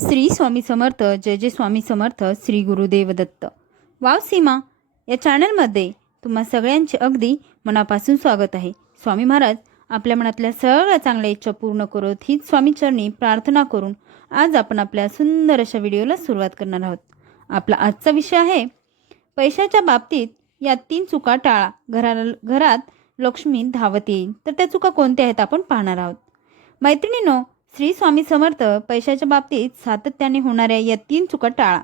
श्री स्वामी समर्थ जय जय स्वामी समर्थ श्री गुरुदेव दत्त वाव सीमा या चॅनलमध्ये तुम्हा सगळ्यांचे अगदी मनापासून स्वागत आहे. स्वामी महाराज आपल्या मनातल्या सगळ्या चांगल्या इच्छा पूर्ण करत हीच स्वामीचरणी प्रार्थना करून आज आपण आपल्या सुंदर अशा व्हिडिओला सुरुवात करणार आहोत. आपला आजचा विषय आहे पैशाच्या बाबतीत या तीन चुका टाळा. घरा घरात लक्ष्मी धावत येईल. तर त्या चुका कोणत्या आहेत आपण पाहणार आहोत. मैत्रिणीनो श्री स्वामी समर्थ पैशाच्या बाबतीत सातत्याने होणाऱ्या या तीन चुका टाळा.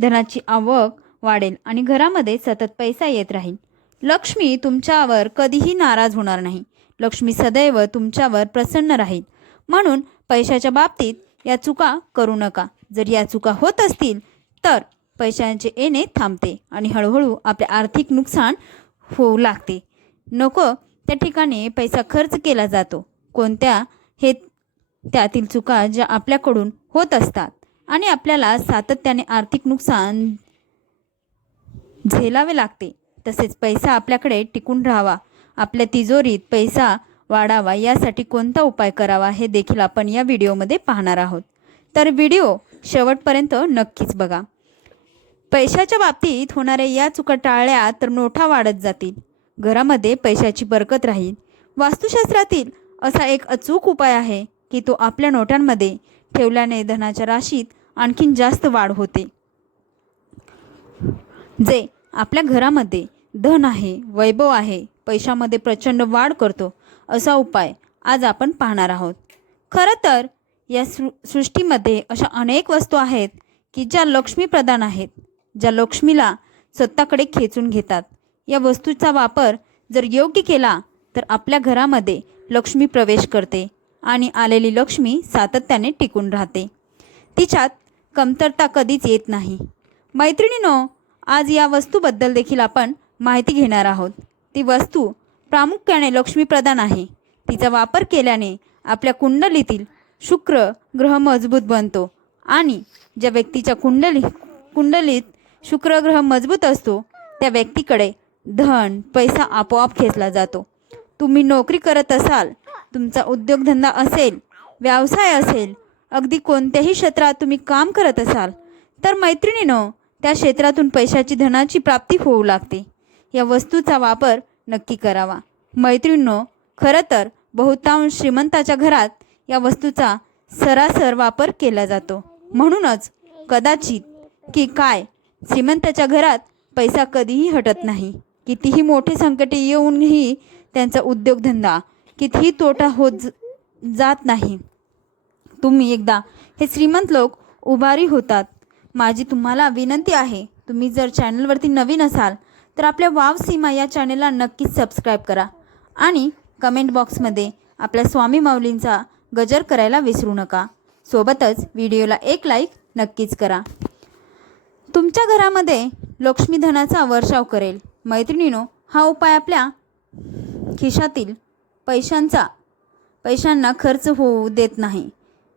धनाची आवक वाढेल आणि घरामध्ये सतत पैसा येत राहील. लक्ष्मी तुमच्यावर कधीही नाराज होणार नाही. लक्ष्मी सदैव तुमच्यावर प्रसन्न राहील. म्हणून पैशाच्या बाबतीत या चुका करू नका. जर या चुका होत असतील तर पैशांचे येणे थांबते आणि हळूहळू आपले आर्थिक नुकसान होऊ लागते. नको त्या ठिकाणी पैसा खर्च केला जातो. कोणत्या हे त्यातील चुका ज्या आपल्याकडून होत असतात आणि आपल्याला सातत्याने आर्थिक नुकसान झेलावे लागते तसेच पैसा आपल्याकडे टिकून राहावा आपल्या तिजोरीत पैसा वाढावा यासाठी कोणता उपाय करावा हे देखील आपण या व्हिडिओमध्ये पाहणार आहोत. तर व्हिडिओ शेवटपर्यंत नक्कीच बघा. पैशाच्या बाबतीत होणाऱ्या या चुका टाळल्या तर नोठा वाढत जातील घरामध्ये पैशाची बरकत राहील. वास्तुशास्त्रातील असा एक अचूक उपाय आहे की तो आपल्या नोटांमध्ये ठेवल्याने धनाच्या राशीत आणखीन जास्त वाढ होते. जे आपल्या घरामध्ये धन आहे वैभव आहे पैशामध्ये प्रचंड वाढ करतो असा उपाय आज आपण पाहणार आहोत. खरं तर या सृ सृष्टीमध्ये अशा अनेक वस्तू आहेत की ज्या लक्ष्मीप्रधान आहेत ज्या लक्ष्मीला स्वतःकडे खेचून घेतात. या वस्तूचा वापर जर योग्य केला तर आपल्या घरामध्ये लक्ष्मी प्रवेश करते. आणि आलेली लक्ष्मी सातत्याने टिकून राहते. तिच्यात कमतरता कधीच येत नाही. मैत्रिणीनो आज या वस्तूबद्दल देखील आपण माहिती घेणार आहोत. ती वस्तू प्रामुख्याने लक्ष्मीप्रदान आहे. तिचा वापर केल्याने आपल्या कुंडलीतील शुक्र ग्रह मजबूत बनतो आणि ज्या व्यक्तीच्या कुंडली कुंडलीत शुक्र ग्रह मजबूत असतो त्या व्यक्तीकडे धन पैसा आपोआप खेचला जातो. तुम्ही नोकरी करत असाल तुमचा उद्योगधंदा असेल व्यवसाय असेल अगदी कोणत्याही क्षेत्रात तुम्ही काम करत असाल तर मैत्रिणीनो त्या क्षेत्रातून पैशाची धनाची प्राप्ती होऊ लागते. या वस्तूचा वापर नक्की करावा. मैत्रिणीनो खरं तर बहुतांश श्रीमंताच्या घरात या वस्तूचा सरासर वापर केला जातो. म्हणूनच कदाचित की काय श्रीमंताच्या घरात पैसा कधीही हटत नाही. कितीही मोठे संकटे येऊनही त्यांचा उद्योगधंदा कितीही तोटा होत जात नाही. तुम्ही एकदा हे श्रीमंत लोक उभारी होतात. माझी तुम्हाला विनंती आहे तुम्ही जर चॅनलवरती नवीन असाल तर आपल्या वाव सीमा या चॅनलला नक्कीच सबस्क्राईब करा आणि कमेंट बॉक्समध्ये आपल्या स्वामी माऊलींचा गजर करायला विसरू नका. सोबतच व्हिडिओला एक लाईक नक्कीच करा. तुमच्या घरामध्ये लक्ष्मी धनाचा वर्षाव करेल. मैत्रिणीनो हा उपाय आपल्या खिशातील पैशांचा पैशांना खर्च होऊ देत नाही.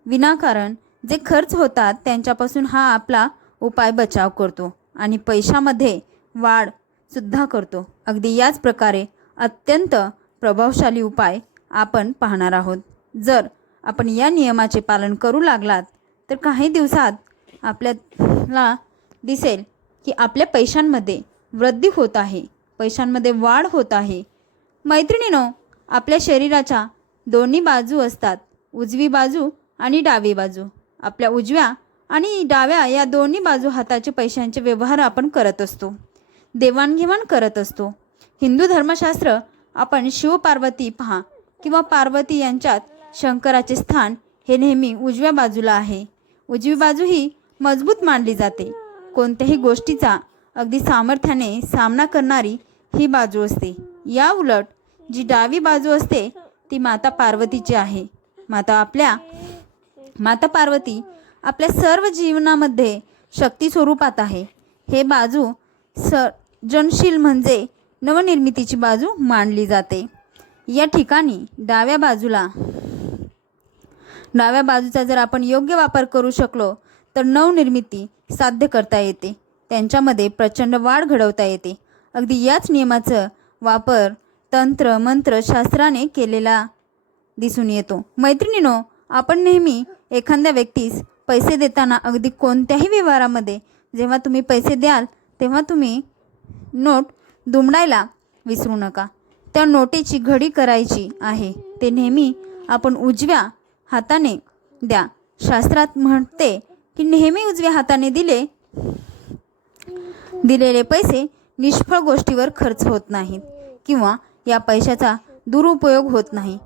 विनाकारण जे खर्च होतात त्यांच्यापासून हा आपला उपाय बचाव करतो आणि पैशामध्ये वाढ सुद्धा करतो. अगदी याच प्रकारे अत्यंत प्रभावशाली उपाय आपण पाहणार आहोत. जर आपण या नियमाचे पालन करू लागलात तर काही दिवसात आपल्याला दिसेल की आपल्या पैशांमध्ये वृद्धी होत आहे पैशांमध्ये वाढ होत आहे. मैत्रिणीनो आपल्या शरीराच्या दोन्ही बाजू असतात. उजवी बाजू आणि डावी बाजू. आपल्या उजव्या आणि डाव्या या दोन्ही बाजू हाताचे पैशांचे व्यवहार आपण करत असतो. देवाणघेवाण करत असतो. हिंदू धर्मशास्त्र आपण शिवपार्वती पहा किंवा पार्वती यांच्यात शंकराचे स्थान हे नेहमी उजव्या बाजूला आहे. उजवी बाजू ही मजबूत मानली जाते. कोणत्याही गोष्टीचा अगदी सामर्थ्याने सामना करणारी ही बाजू असते. या उलट जी डावी बाजू असते ती माता पार्वतीची आहे. माता आपल्या माता पार्वती आपल्या सर्व जीवनामध्ये शक्ती स्वरूपात आहे. हे बाजू सर्जनशील म्हणजे नवनिर्मितीची बाजू मानली जाते. या ठिकाणी डाव्या बाजूला डाव्या बाजूचा जर आपण योग्य वापर करू शकलो तर नवनिर्मिती साध्य करता येते. त्यांच्यामध्ये प्रचंड वाढ घडवता येते. अगदी याच नियमाचं वापर तंत्र मंत्र शास्त्राने केलेला दिसून येतो. मैत्रिणीनो आपण नेहमी एखाद्या व्यक्तीस पैसे देताना अगदी कोणत्याही व्यवहारामध्ये जेव्हा तुम्ही पैसे द्याल तेव्हा तुम्ही नोट दुमडायला विसरू नका. त्या नोटेची घडी करायची आहे. ते नेहमी आपण उजव्या हाताने द्या. शास्त्रात म्हणते की नेहमी उजव्या हाताने दिले दिलेले पैसे निष्फळ गोष्टीवर खर्च होत नाहीत किंवा या पैशाचा दुरुपयोग होत नाही.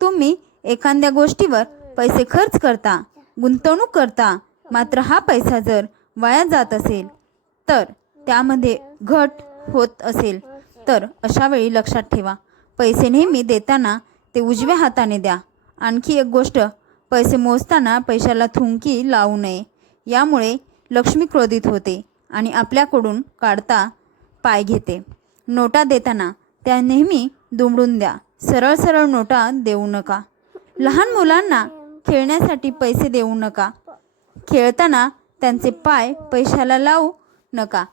तुम्ही एखाद्या गोष्टीवर पैसे खर्च करता गुंतवणूक करता मात्र हा पैसा जर वाया जात असेल तर त्यामध्ये घट होत असेल. तर अशा वेळी लक्षात ठेवा पैसे नेहमी देताना ते उजव्या हाताने द्या. आणखी एक गोष्ट पैसे मोजताना पैशाला थुंकी लावू नये. यामुळे लक्ष्मी क्रोधित होते आणि आपल्याकडून काढता पाय घेते. नोटा देताना त्या नेहमी दुमडून द्या. सरळ सरळ नोटा देऊ नका. लहान मुलांना खेळण्यासाठी पैसे देऊ नका. खेळताना त्यांचे पाय पैशाला लावू नका.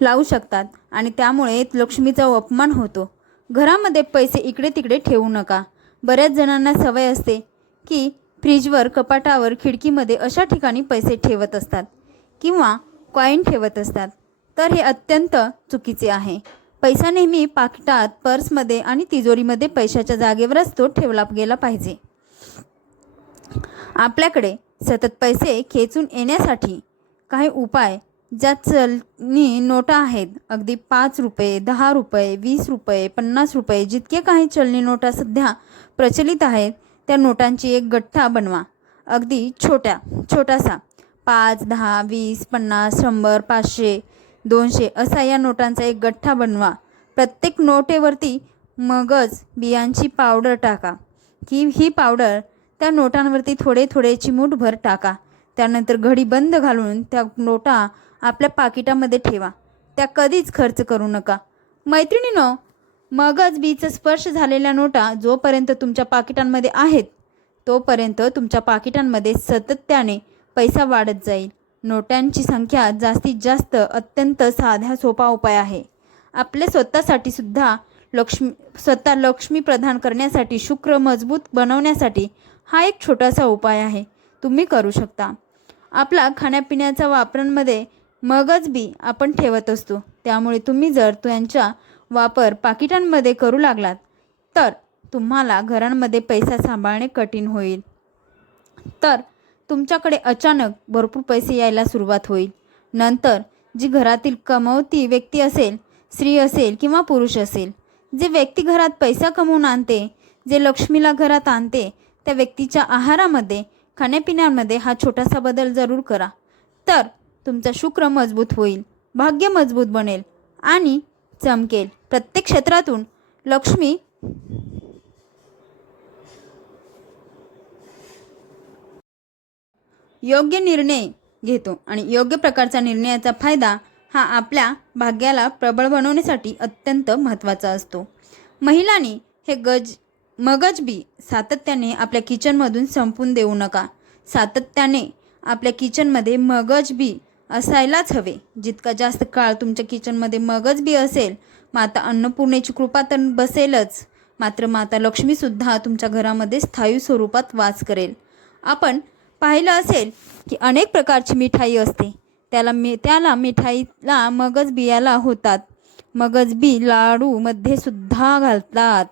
लावू शकतात आणि त्यामुळे लक्ष्मीचा अपमान होतो. घरामध्ये पैसे इकडे तिकडे ठेवू नका. बऱ्याच जणांना सवय असते की फ्रीजवर कपाटावर खिडकीमध्ये अशा ठिकाणी पैसे ठेवत असतात किंवा कॉईन ठेवत असतात. तर हे अत्यंत चुकीचे आहे. पैसा नेहमी पाकिटात पर्समध्ये आणि तिजोरीमध्ये पैशाच्या जागेवरच तो ठेवला गेला पाहिजे. आपल्याकडे सतत पैसे खेचून येण्यासाठी काही उपाय ज्या चलनी नोटा आहेत. अगदी पाच रुपये दहा रुपये वीस रुपये पन्नास रुपये जितके काही चलनी नोटा सध्या प्रचलित आहेत त्या नोटांची एक गठ्ठा बनवा. अगदी छोट्या छोटासा. पाच दहा वीस पन्नास शंभर पाचशे दोनशे असा या नोटांचा एक गठ्ठा बनवा. प्रत्येक नोटेवरती मगज बियांची पावडर टाका. की ही पावडर त्या नोटांवरती थोडे थोडे चिमूटभर टाका. त्यानंतर घडी बंद घालून त्या नोटा आपल्या पाकिटामध्ये ठेवा. त्या कधीच खर्च करू नका. मैत्रिणीनो मगज बीचं स्पर्श झालेल्या नोटा जोपर्यंत तुमच्या पाकिटांमध्ये आहेत तोपर्यंत तुमच्या पाकिटांमध्ये सातत्याने पैसा वाढत जाईल. नोट्यांची संख्या जास्तीत जास्त अत्यंत साध्या सोपा उपाय आहे. आपले स्वतःसाठी सुद्धा लक्ष्मी स्वतः लक्ष्मी प्रदान करण्यासाठी शुक्र मजबूत बनवण्यासाठी हा एक छोटासा उपाय आहे. तुम्ही करू शकता. आपला खाण्यापिण्याच्या वापरांमध्ये मगज बी आपण ठेवत असतो. त्यामुळे तुम्ही जर त्यांचा वापर पाकिटांमध्ये करू लागलात तर तुम्हाला घरांमध्ये पैसा सांभाळणे कठीण होईल. तर तुमच्याकडे अचानक भरपूर पैसे यायला सुरुवात होईल. नंतर जी घरातील कमवती व्यक्ती असेल स्त्री असेल किंवा पुरुष असेल जे व्यक्ती घरात पैसा कमवून आणते जे लक्ष्मीला घरात आणते त्या व्यक्तीच्या आहारामध्ये खाण्यापिण्यामध्ये हा छोटासा बदल जरूर करा. तर तुमचा शुक्र मजबूत होईल भाग्य मजबूत बनेल आणि चमकेल. प्रत्येक क्षेत्रातून लक्ष्मी योग्य निर्णय घेतो आणि योग्य प्रकारचा निर्णयाचा फायदा हा आपल्या भाग्याला प्रबळ बनवण्यासाठी अत्यंत महत्त्वाचा असतो. महिलांनी हे गज मगज बी सातत्याने आपल्या किचनमधून संपून देऊ नका. सातत्याने आपल्या किचनमध्ये मगज बी असायलाच हवे. जितका जास्त काळ तुमच्या किचनमध्ये मगज बी असेल माता अन्नपूर्णेची कृपा तर बसेलच. मात्र माता लक्ष्मीसुद्धा तुमच्या घरामध्ये स्थायी स्वरूपात वास करेल. आपण पाहिलं असेल की अनेक प्रकारची मिठाई असते. त्याला मि त्याला मिठाईला मगज बियाला होतात. मगज बी लाडूमध्ये सुद्धा घालतात.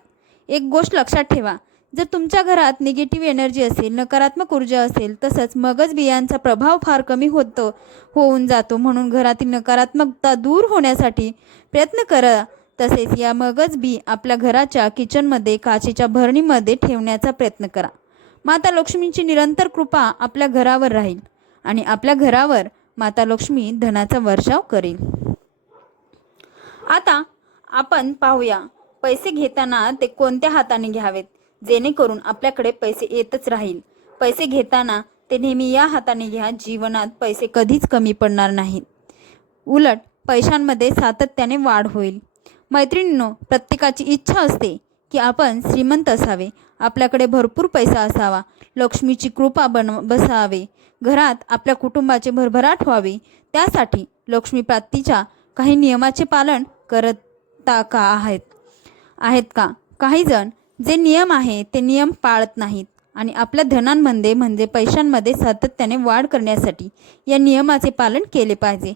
एक गोष्ट लक्षात ठेवा. जर तुमच्या घरात निगेटिव्ह एनर्जी असेल नकारात्मक ऊर्जा असेल तसंच मगज बियांचा प्रभाव फार कमी होतो होऊन जातो. म्हणून घरातील नकारात्मकता दूर होण्यासाठी प्रयत्न करा. तसेच या मगज बी आपल्या घराच्या किचनमध्ये काचेच्या भरणीमध्ये ठेवण्याचा प्रयत्न करा. माता लक्ष्मीची निरंतर कृपा आपल्या घरावर राहील आणि आपल्या घरावर माता लक्ष्मी धनाचा वर्षाव करेल. आता आपण पाहूया पैसे घेताना ते कोणत्या हाताने घ्यावेत? जेणेकरून आपल्याकडे पैसे येतच राहील. पैसे घेताना ते नेहमी या हाताने घ्या जीवनात पैसे कधीच कमी पडणार नाहीत. उलट पैशांमध्ये सातत्याने वाढ होईल. मैत्रिणींनो प्रत्येकाची इच्छा असते की आपण श्रीमंत असावे. आपल्याकडे भरपूर पैसा असावा. लक्ष्मीची कृपा बन बसावे. घरात आपल्या कुटुंबाचे भरभराट व्हावी. त्यासाठी लक्ष्मी प्राप्तीच्या काही नियमाचे पालन करता का आहेत? आहेत का? काही जण जे नियम आहे ते नियम पाळत नाहीत आणि आपल्या धनांमध्ये म्हणजे पैशांमध्ये सातत्याने वाढ करण्यासाठी या नियमाचे पालन केले पाहिजे.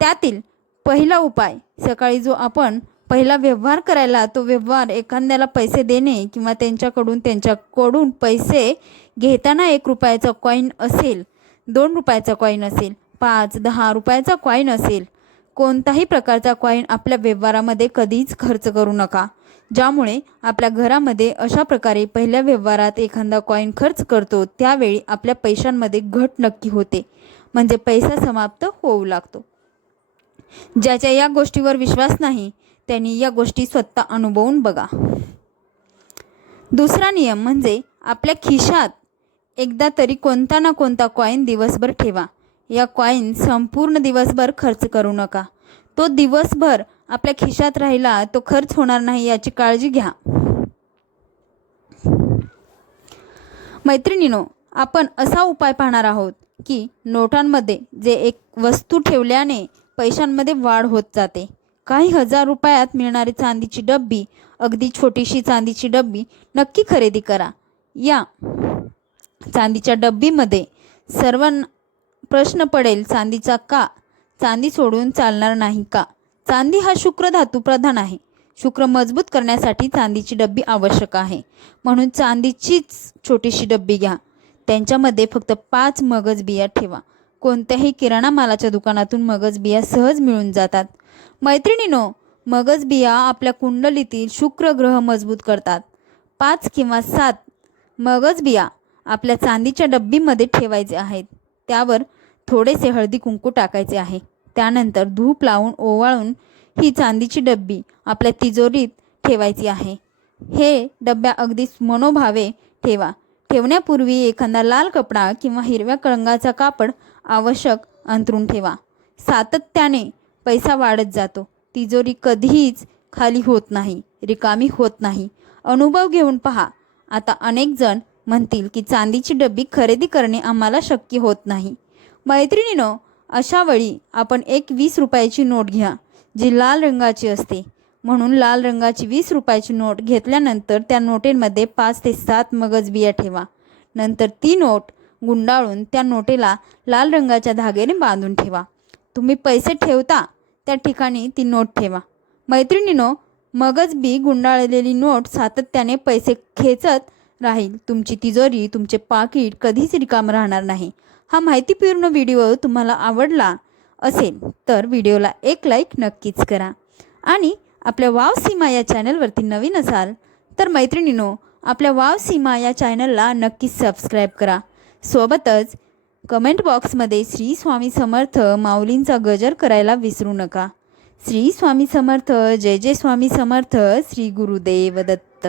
त्यातील पहिला उपाय सकाळी जो आपण पहिला व्यवहार करायला तो व्यवहार एखाद्याला पैसे देणे किंवा त्यांच्याकडून त्यांच्याकडून पैसे घेताना एक रुपयाचा कॉईन असेल दोन रुपयाचा कॉईन असेल पाच दहा रुपयाचा कॉईन असेल कोणताही प्रकारचा कॉईन आपल्या व्यवहारामध्ये कधीच खर्च करू नका. ज्यामुळे आपल्या घरामध्ये अशा प्रकारे पहिल्या व्यवहारात एखादा कॉईन खर्च करतो त्यावेळी आपल्या पैशांमध्ये घट नक्की होते. म्हणजे पैसा समाप्त होऊ लागतो. ज्याच्या या गोष्टीवर विश्वास नाही त्यांनी या गोष्टी स्वतः अनुभवून बघा. दुसरा नियम म्हणजे आपल्या खिशात एकदा तरी कोणता ना कोणता कॉईन दिवसभर ठेवा. या कॉईन संपूर्ण दिवसभर खर्च करू नका. तो दिवसभर आपल्या खिशात राहिला तो खर्च होणार नाही याची काळजी घ्या. मैत्रिणीनो आपण असा उपाय पाहणार आहोत की नोटांमध्ये जे एक वस्तू ठेवल्याने पैशांमध्ये वाढ होत जाते. काही हजार रुपयात मिळणारी चांदीची डब्बी अगदी छोटीशी चांदीची डब्बी नक्की खरेदी करा. या. चांदीच्या डब्बीमध्ये सर्वांना प्रश्न पडेल चांदीचा का? चांदी सोडून चालणार नाही का? चांदी हा शुक्र धातू प्रधान आहे. शुक्र मजबूत करण्यासाठी चांदीची डब्बी आवश्यक आहे. म्हणून चांदीचीच छोटीशी डब्बी घ्या. त्यांच्यामध्ये फक्त पाच मगज बिया ठेवा. कोणत्याही किराणा मालाच्या दुकानातून मगज बिया सहज मिळून जातात. मैत्रिणीनो मगज बिया आपल्या कुंडलीतील शुक्र ग्रह मजबूत करतात. पाच किंवा सात मगज बिया आपल्या चांदीच्या डब्बीमध्ये ठेवायचे आहेत. त्यावर थोडेसे हळदी कुंकू टाकायचे आहे. त्यानंतर धूप लावून ओवाळून ही चांदीची डब्बी आपल्या तिजोरीत ठेवायची आहे. हे डब्या अगदी मनोभावे ठेवा. ठेवण्यापूर्वी एखादा लाल कपडा किंवा हिरव्या रंगाचा कापड आवश्यक अंतरून ठेवा. सातत्याने पैसा वाढत जातो. तिजोरी कधीच खाली होत नाही रिकामी होत नाही. अनुभव घेऊन पहा. आता अनेक जण म्हणतील की चांदीची डब्बी खरेदी करणे आम्हाला शक्य होत नाही. मैत्रिणीनो अशा वेळी आपण एक वीस रुपयाची नोट घ्या जी लाल रंगाची असते. म्हणून लाल रंगाची वीस रुपयाची नोट घेतल्यानंतर त्या नोटेमध्ये पाच ते सात मगज बिया ठेवा. नंतर ती नोट गुंडाळून त्या नोटेला लाल रंगाच्या धाग्याने बांधून ठेवा. तुम्ही पैसे ठेवता? त्या ठिकाणी ती नोट ठेवा. मैत्रिणीनो मगच बी गुंडाळलेली नोट सातत्याने पैसे खेचत राहील. तुमची तिजोरी तुमचे पाकिट कधीच रिकाम राहणार नाही. हा माहितीपूर्ण व्हिडिओ तुम्हाला आवडला असेल तर व्हिडिओला एक लाईक नक्कीच करा. आणि आपल्या वाव सीमा या चॅनलवरती नवीन असाल तर मैत्रिणीनो आपल्या वाव सीमा या चॅनलला नक्कीच सबस्क्राईब करा. सोबतच कमेंट बॉक्समध्ये श्री स्वामी समर्थ माऊलींचा गजर करायला विसरू नका. श्री स्वामी समर्थ जय जय स्वामी समर्थ श्री गुरुदेव दत्त.